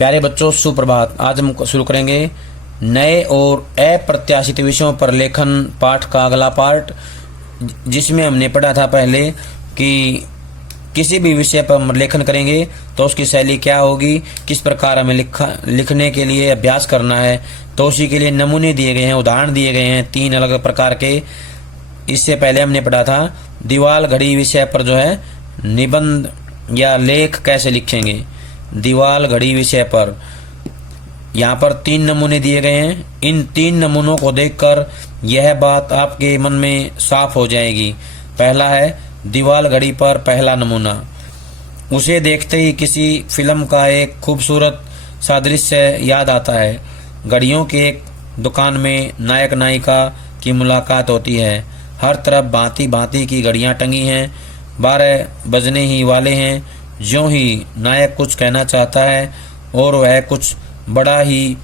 प्यारे बच्चों, सुप्रभात। आज हम शुरू करेंगे नए और अप्रत्याशित विषयों पर लेखन पाठ का अगला पार्ट, जिसमें हमने पढ़ा था पहले कि किसी भी विषय पर हम लेखन करेंगे तो उसकी शैली क्या होगी, किस प्रकार हमें लिखने के लिए अभ्यास करना है। तो उसी के लिए नमूने दिए गए हैं, उदाहरण दिए गए हैं 3 अलग प्रकार के। इससे पहले हमने पढ़ा था दीवाल घड़ी विषय पर जो है निबंध या लेख कैसे लिखेंगे। दीवाल घड़ी विषय पर यहाँ पर 3 नमूने दिए गए हैं। इन 3 नमूनों को देखकर यह बात आपके मन में साफ हो जाएगी। पहला है दीवाल घड़ी पर पहला नमूना। उसे देखते ही किसी फिल्म का एक खूबसूरत सादृश्य याद आता है। घड़ियों की एक दुकान में नायक नायिका की मुलाकात होती है। हर तरफ भांति भांति की घड़ियां टंगी हैं। 12 बजने ही वाले हैं। ज्यों ही नायक कुछ कहना चाहता है और वह कुछ बड़ा ही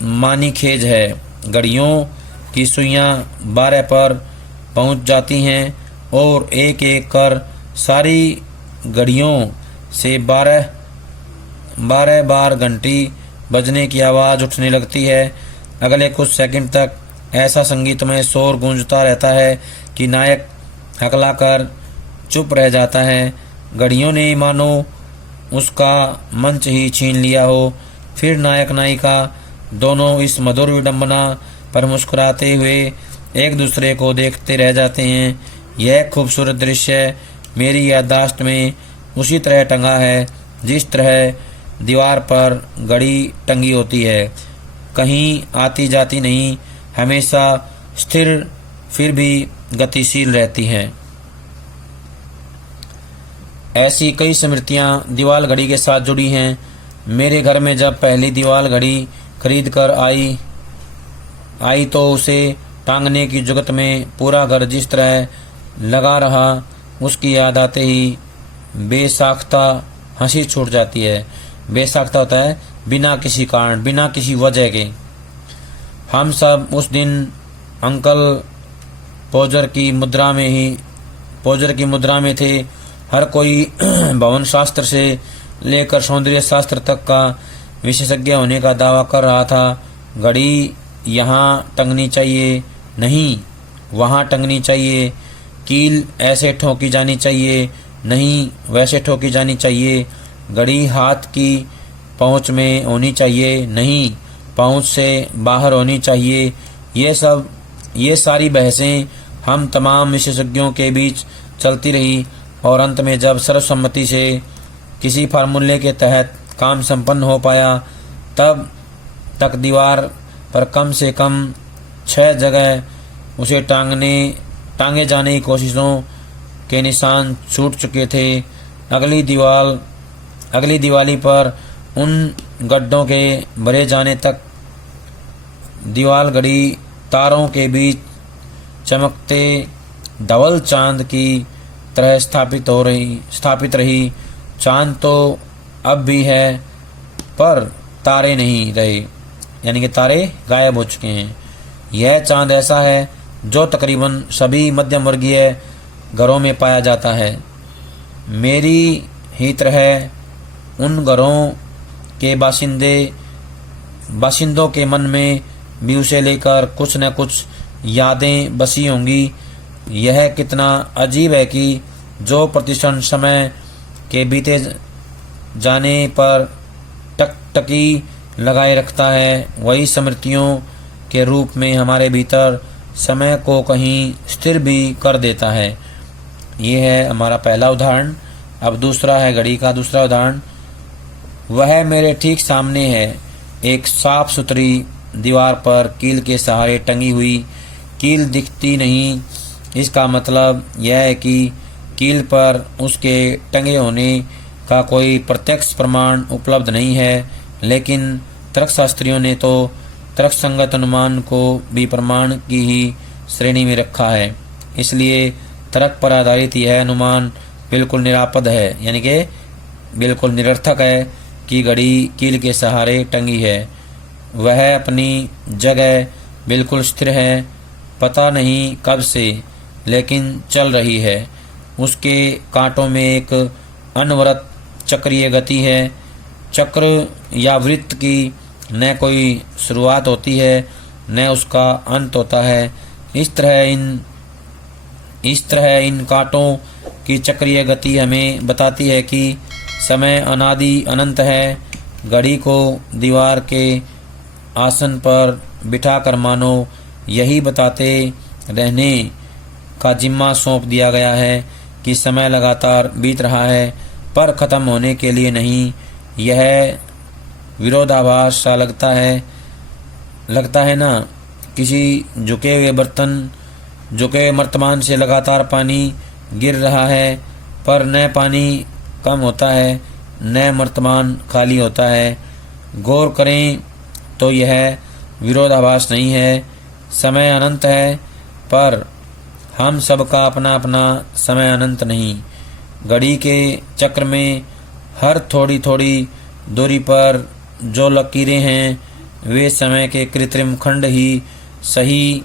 मानीखेज है। घड़ियों की सुइयां 12 पर पहुंच जाती हैं और एक एक कर सारी घड़ियों से 12 बार घंटी बजने की आवाज़ उठने लगती है। अगले कुछ सेकंड तक ऐसा संगीतमय शोर गूंजता रहता है कि नायक हकलाकर चुप रह जाता है। घड़ियों ने मानो उसका मंच ही छीन लिया हो। फिर नायक नायिका दोनों इस मधुर विडंबना पर मुस्कुराते हुए एक दूसरे को देखते रह जाते हैं। यह खूबसूरत दृश्य मेरी याददाश्त में उसी तरह टंगा है जिस तरह दीवार पर घड़ी टंगी होती है, कहीं आती जाती नहीं, हमेशा स्थिर फिर भी गतिशील रहती है। ऐसी कई स्मृतियाँ दीवाल घड़ी के साथ जुड़ी हैं। मेरे घर में जब पहली दीवाल घड़ी खरीद कर आई तो उसे टांगने की जुगत में पूरा घर जिस तरह लगा रहा, उसकी याद आते ही बेसाख्ता हंसी छूट जाती है। बेसाख्ता होता है बिना किसी कारण, बिना किसी वजह के। हम सब उस दिन अंकल पोजर की मुद्रा में थे। हर कोई भवन शास्त्र से लेकर सौंदर्य शास्त्र तक का विशेषज्ञ होने का दावा कर रहा था। घड़ी यहाँ टंगनी चाहिए, नहीं वहाँ टंगनी चाहिए। कील ऐसे ठोकी जानी चाहिए, नहीं वैसे ठोकी जानी चाहिए। घड़ी हाथ की पहुँच में होनी चाहिए, नहीं पहुँच से बाहर होनी चाहिए। ये सारी बहसें हम तमाम विशेषज्ञों के बीच चलती रही और अंत में जब सर्वसम्मति से किसी फार्मूले के तहत काम संपन्न हो पाया, तब तक दीवार पर कम से कम 6 जगह उसे टांगे जाने की कोशिशों के निशान छूट चुके थे। अगली दिवाली पर उन गड्ढों के भरे जाने तक दीवाल घड़ी तारों के बीच चमकते धवल चांद की तरह स्थापित रही। चांद तो अब भी है पर तारे नहीं रहे, यानी कि तारे गायब हो चुके हैं। यह चांद ऐसा है जो तकरीबन सभी मध्यम वर्गीय घरों में पाया जाता है। मेरी ही तरह उन घरों के बाशिंदों के मन में भी उसे लेकर कुछ न कुछ यादें बसी होंगी। यह कितना अजीब है कि जो प्रतिक्षण समय के बीते जाने पर टकटकी लगाए रखता है, वही स्मृतियों के रूप में हमारे भीतर समय को कहीं स्थिर भी कर देता है। ये है हमारा पहला उदाहरण। अब दूसरा है घड़ी का दूसरा उदाहरण। वह मेरे ठीक सामने है, एक साफ सुथरी दीवार पर कील के सहारे टंगी हुई। कील दिखती नहीं, इसका मतलब यह है कि कील पर उसके टंगे होने का कोई प्रत्यक्ष प्रमाण उपलब्ध नहीं है, लेकिन तर्कशास्त्रियों ने तो तर्कसंगत अनुमान को भी प्रमाण की ही श्रेणी में रखा है। इसलिए तर्क पर आधारित यह अनुमान बिल्कुल निरापद है, यानी कि बिल्कुल निरर्थक है कि घड़ी कील के सहारे टंगी है। वह अपनी जगह बिल्कुल स्थिर है, पता नहीं कब से, लेकिन चल रही है। उसके कांटों में एक अनवरत चक्रीय गति है। चक्र या वृत्त की न कोई शुरुआत होती है न उसका अंत होता है। इस तरह इन कांटों की चक्रीय गति हमें बताती है कि समय अनादि अनंत है। घड़ी को दीवार के आसन पर बिठाकर मानो यही बताते रहने का जिम्मा सौंप दिया गया है कि समय लगातार बीत रहा है पर खत्म होने के लिए नहीं। यह विरोधाभास सा लगता है ना। किसी झुके हुए मर्तमान से लगातार पानी गिर रहा है पर न पानी कम होता है न मर्तमान खाली होता है। गौर करें तो यह विरोधाभास नहीं है। समय अनंत है पर हम सबका अपना अपना समय अनंत नहीं। घड़ी के चक्र में हर थोड़ी थोड़ी दूरी पर जो लकीरें हैं वे समय के कृत्रिम खंड ही सही।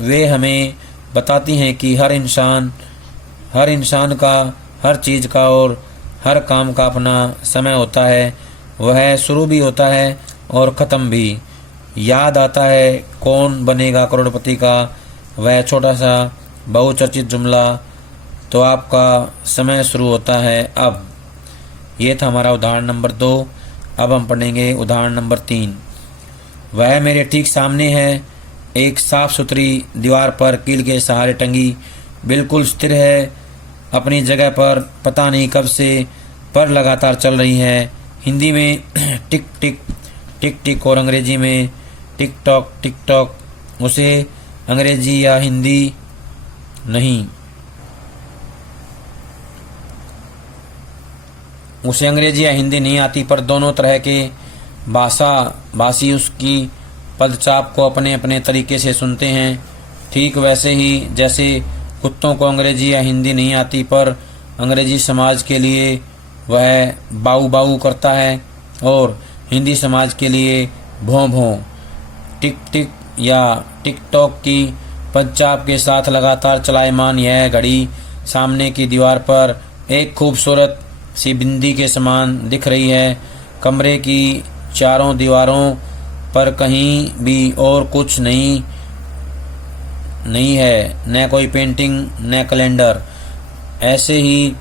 वे हमें बताती हैं कि हर इंसान का, हर चीज़ का और हर काम का अपना समय होता है। वह शुरू भी होता है और ख़त्म भी। याद आता है कौन बनेगा करोड़पति का वह छोटा सा बहुचर्चित जुमला, तो आपका समय शुरू होता है अब। ये था हमारा उदाहरण नंबर 2। अब हम पढ़ेंगे उदाहरण नंबर 3। वह मेरे ठीक सामने है, एक साफ सुथरी दीवार पर कील के सहारे टंगी, बिल्कुल स्थिर है अपनी जगह पर, पता नहीं कब से पर लगातार चल रही है। हिंदी में टिक टिक टिक टिक और अंग्रेजी में टिक टॉक टिक टॉक। उसे अंग्रेजी या हिंदी नहीं आती पर दोनों तरह के भाषी उसकी पदचाप को अपने अपने तरीके से सुनते हैं। ठीक वैसे ही जैसे कुत्तों को अंग्रेजी या हिंदी नहीं आती पर अंग्रेजी समाज के लिए वह बाऊ बाऊ करता है और हिंदी समाज के लिए भों भों। टिक टिक या टिक टॉक की पदचाप के साथ लगातार चलायमान यह घड़ी सामने की दीवार पर एक खूबसूरत सी बिंदी के समान दिख रही है। कमरे की चारों दीवारों पर कहीं भी और कुछ नहीं है, न कोई पेंटिंग न कैलेंडर। ऐसे ही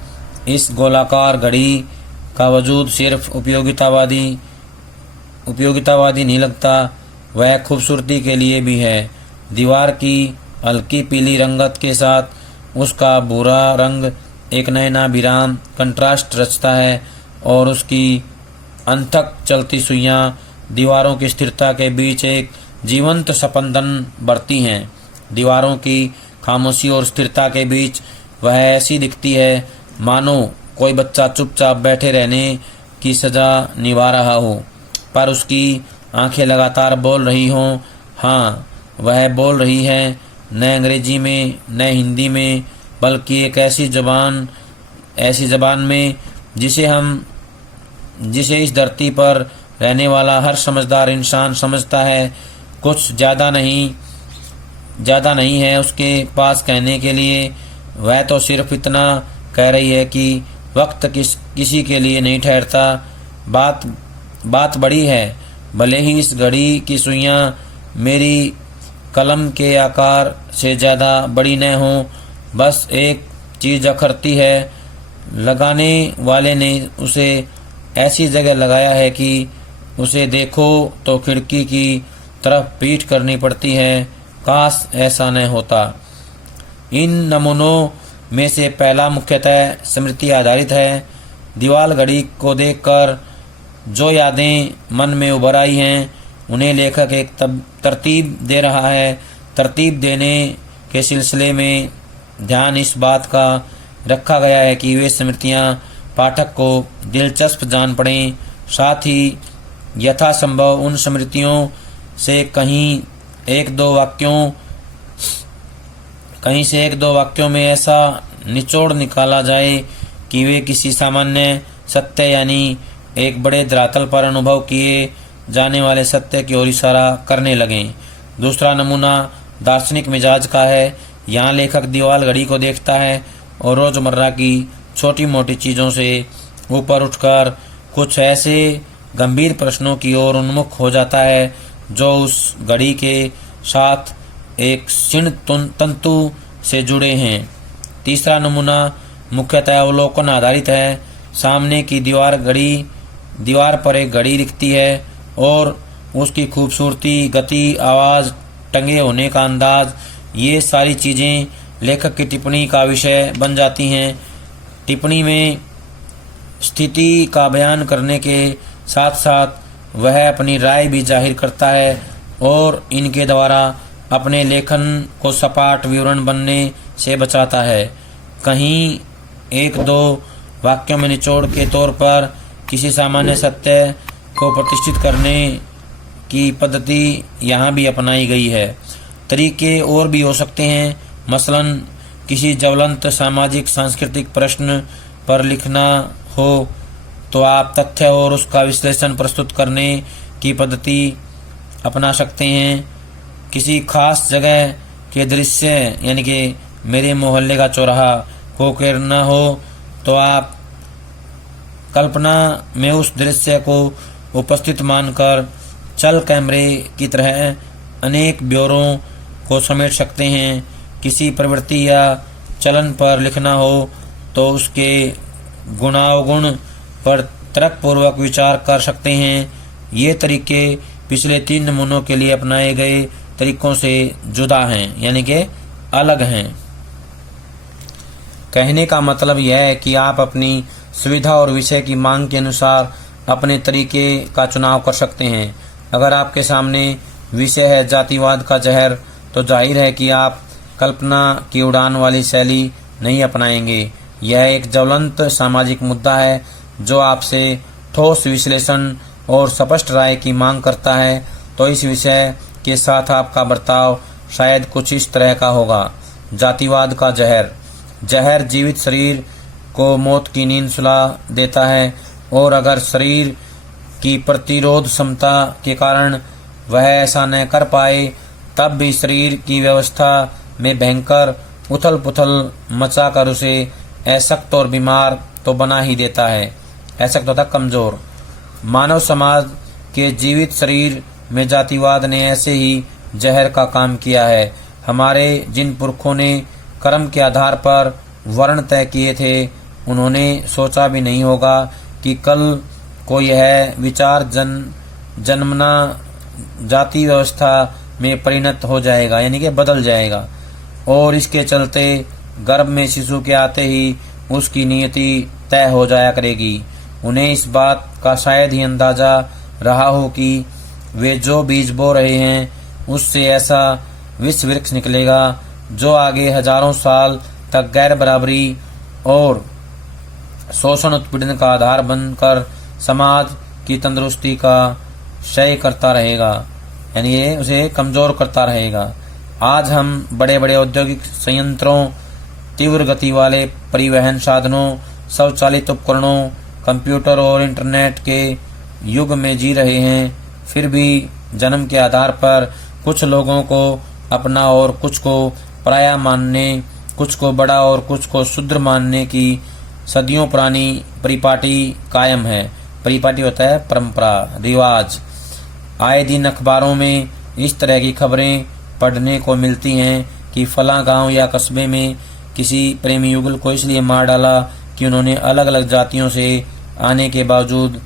इस गोलाकार घड़ी का वजूद सिर्फ उपयोगितावादी नहीं लगता, वह खूबसूरती के लिए भी है। दीवार की हल्की पीली रंगत के साथ उसका भूरा रंग एक नैना विराम कंट्रास्ट रचता है और उसकी अनथक चलती सुइयां दीवारों की स्थिरता के बीच एक जीवंत स्पंदन भरती हैं। दीवारों की खामोशी और स्थिरता के बीच वह ऐसी दिखती है मानो कोई बच्चा चुपचाप बैठे रहने की सजा निभा रहा हो, पर उसकी आंखें लगातार बोल रही हों। हाँ, वह बोल रही है, न अंग्रेजी में न हिंदी में, बल्कि एक ऐसी जबान में जिसे इस धरती पर रहने वाला हर समझदार इंसान समझता है। कुछ ज़्यादा नहीं है उसके पास कहने के लिए। वह तो सिर्फ इतना कह रही है कि वक्त किसी के लिए नहीं ठहरता। बात बड़ी है, भले ही इस घड़ी की सुइयां मेरी कलम के आकार से ज़्यादा बड़ी न हों, बस एक चीज़ अखरती है। लगाने वाले ने उसे ऐसी जगह लगाया है कि उसे देखो तो खिड़की की तरफ पीठ करनी पड़ती है। काश ऐसा न होता। इन नमूनों में से पहला मुख्यतः स्मृति आधारित है। दीवार घड़ी को देखकर जो यादें मन में उभर आई हैं उन्हें लेखक एक तरतीब दे रहा है। तरतीब देने के सिलसिले में ध्यान इस बात का रखा गया है कि वे स्मृतियाँ पाठक को दिलचस्प जान पड़ें, साथ ही यथासंभव उन स्मृतियों से कहीं से एक दो वाक्यों में ऐसा निचोड़ निकाला जाए कि वे किसी सामान्य सत्य यानी एक बड़े धरातल पर अनुभव किए जाने वाले सत्य की ओर इशारा करने लगें। दूसरा नमूना दार्शनिक मिजाज का है। यहाँ लेखक दीवार घड़ी को देखता है और रोजमर्रा की छोटी मोटी चीज़ों से ऊपर उठकर कुछ ऐसे गंभीर प्रश्नों की ओर उन्मुख हो जाता है जो उस घड़ी के साथ एक क्षीण तंतु से जुड़े हैं। तीसरा नमूना मुख्यतः अवलोकन आधारित है। सामने की दीवार पर एक घड़ी दिखती है और उसकी खूबसूरती, गति, आवाज़, टंगे होने का अंदाज, ये सारी चीज़ें लेखक की टिप्पणी का विषय बन जाती हैं। टिप्पणी में स्थिति का बयान करने के साथ साथ वह अपनी राय भी जाहिर करता है और इनके द्वारा अपने लेखन को सपाट विवरण बनने से बचाता है। कहीं एक दो वाक्यों में निचोड़ के तौर पर किसी सामान्य सत्य को प्रतिष्ठित करने की पद्धति यहाँ भी अपनाई गई है। तरीके और भी हो सकते हैं, मसलन किसी ज्वलंत सामाजिक सांस्कृतिक प्रश्न पर लिखना हो तो आप तथ्य और उसका विश्लेषण प्रस्तुत करने की पद्धति अपना सकते हैं। किसी खास जगह के दृश्य यानी कि मेरे मोहल्ले का चौराहा को करना हो तो आप कल्पना में उस दृश्य को उपस्थित मानकर चल कैमरे की तरह अनेक ब्यौरों को समेट सकते हैं। किसी प्रवृत्ति या चलन पर लिखना हो तो उसके गुणावगुण पर तर्कपूर्वक विचार कर सकते हैं। ये तरीके पिछले 3 नमूनों के लिए अपनाए गए तरीकों से जुदा हैं, यानी कि अलग हैं। कहने का मतलब यह है कि आप अपनी सुविधा और विषय की मांग के अनुसार अपने तरीके का चुनाव कर सकते हैं। अगर आपके सामने विषय है जातिवाद का जहर, तो जाहिर है कि आप कल्पना की उड़ान वाली शैली नहीं अपनाएंगे। यह एक ज्वलंत सामाजिक मुद्दा है जो आपसे ठोस विश्लेषण और स्पष्ट राय की मांग करता है, तो इस विषय के साथ आपका बर्ताव शायद कुछ इस तरह का होगा। जातिवाद का जहर जीवित शरीर को मौत की नींद सुला देता है और अगर शरीर की प्रतिरोध क्षमता के कारण वह ऐसा न कर पाए तब भी शरीर की व्यवस्था में भयंकर उथल पुथल मचाकर उसे अशक्त और बीमार तो बना ही देता है, अशक्त तथा कमजोर। मानव समाज के जीवित शरीर में जातिवाद ने ऐसे ही जहर का काम किया है। हमारे जिन पुरखों ने कर्म के आधार पर वर्ण तय किए थे, उन्होंने सोचा भी नहीं होगा कि कल को यह विचार जन्मना जाति व्यवस्था में परिणत हो जाएगा, यानी कि बदल जाएगा, और इसके चलते गर्भ में शिशु के आते ही उसकी नियति तय हो जाया करेगी। उन्हें इस बात का शायद ही अंदाजा रहा हो कि वे जो बीज बो रहे हैं उससे ऐसा विश्व वृक्ष निकलेगा जो आगे हजारों साल तक गैर बराबरी और शोषण उत्पीड़न का आधार बनकर समाज की तंदुरुस्ती का क्षय करता रहेगा, यानी ये उसे कमजोर करता रहेगा। आज हम बड़े बड़े औद्योगिक संयंत्रों, तीव्र गति वाले परिवहन साधनों, स्वचालित उपकरणों, कंप्यूटर और इंटरनेट के युग में जी रहे हैं। फिर भी जन्म के आधार पर कुछ लोगों को अपना और कुछ को पराया मानने, कुछ को बड़ा और कुछ को शूद्र मानने की सदियों पुरानी परिपाटी कायम है। परिपाटी होता है परंपरा, रिवाज। आए दिन अखबारों में इस तरह की खबरें पढ़ने को मिलती हैं कि फला गांव या कस्बे में किसी प्रेमी युगल को इसलिए मार डाला कि उन्होंने अलग अलग जातियों से आने के बावजूद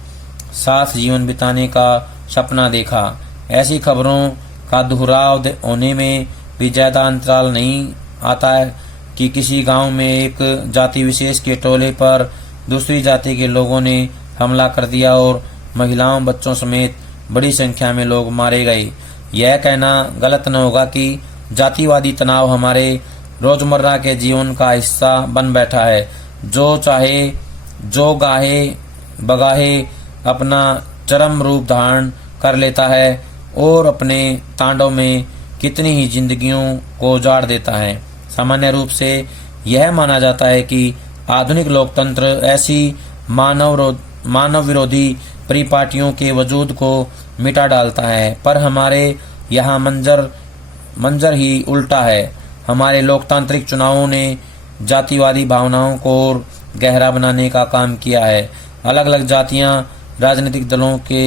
साथ जीवन बिताने का सपना देखा। ऐसी खबरों का दोहराव होने में भी ज्यादा अंतराल नहीं आता है कि किसी गांव में एक जाति विशेष के टोले पर दूसरी जाति के लोगों ने हमला कर दिया और महिलाओं, बच्चों समेत बड़ी संख्या में लोग मारे गए। यह कहना गलत न होगा कि जातिवादी तनाव हमारे रोजमर्रा के जीवन का हिस्सा बन बैठा है। जो चाहे जो गाहे बगाहे अपना चरम रूप धारण कर लेता है और अपने तांडव में कितनी ही जिंदगियों को उजाड़ देता है। सामान्य रूप से यह माना जाता है कि आधुनिक लोकतंत्र ऐसी मानव विरोधी परिपाटियों के वजूद को मिटा डालता है, पर हमारे यहाँ मंजर ही उल्टा है। हमारे लोकतांत्रिक चुनावों ने जातिवादी भावनाओं को और गहरा बनाने का काम किया है। अलग अलग जातियां राजनीतिक दलों के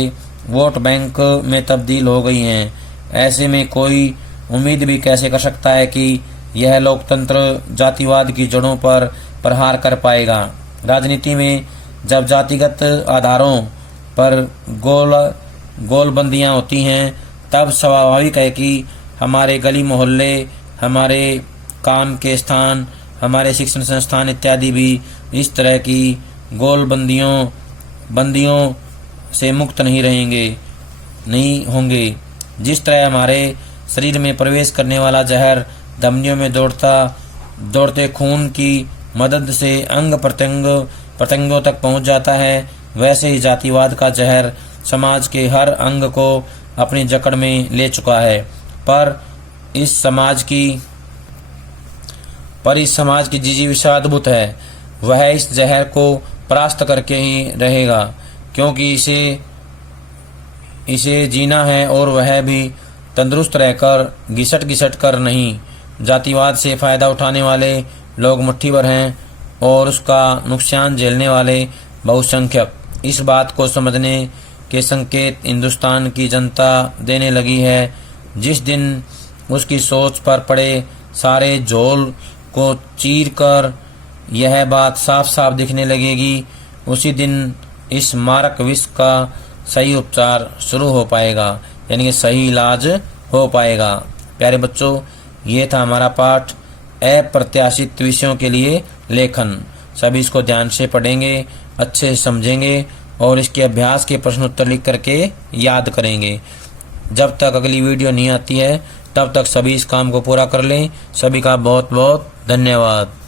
वोट बैंक में तब्दील हो गई हैं। ऐसे में कोई उम्मीद भी कैसे कर सकता है कि यह लोकतंत्र जातिवाद की जड़ों पर प्रहार कर पाएगा। राजनीति में जब जातिगत आधारों पर गोलबंदियां होती हैं, तब स्वाभाविक है कि हमारे गली मोहल्ले, हमारे काम के स्थान, हमारे शिक्षण संस्थान इत्यादि भी इस तरह की बंदियों से मुक्त नहीं होंगे। जिस तरह हमारे शरीर में प्रवेश करने वाला जहर धमनियों में दौड़ते खून की मदद से अंग प्रत्यंगों तक पहुंच जाता है, वैसे ही जातिवाद का जहर समाज के हर अंग को अपनी जकड़ में ले चुका है। पर इस समाज की जिजीविषा अद्भुत है। वह इस जहर को परास्त करके ही रहेगा, क्योंकि इसे जीना है, और वह भी तंदुरुस्त रहकर, घिसट कर नहीं। जातिवाद से फायदा उठाने वाले लोग मुट्ठी भर हैं और उसका नुकसान झेलने वाले बहुसंख्यक। इस बात को समझने के संकेत हिंदुस्तान की जनता देने लगी है। जिस दिन उसकी सोच पर पड़े सारे झोल को चीर कर यह बात साफ साफ दिखने लगेगी, उसी दिन इस मारक विष का सही उपचार शुरू हो पाएगा, यानी कि सही इलाज हो पाएगा। प्यारे बच्चों, ये था हमारा पाठ अप्रत्याशित विषयों के लिए लेखन। सभी इसको ध्यान से पढ़ेंगे, अच्छे से समझेंगे और इसके अभ्यास के प्रश्न उत्तर लिख करके याद करेंगे। जब तक अगली वीडियो नहीं आती है, तब तक सभी इस काम को पूरा कर लें। सभी का बहुत बहुत धन्यवाद।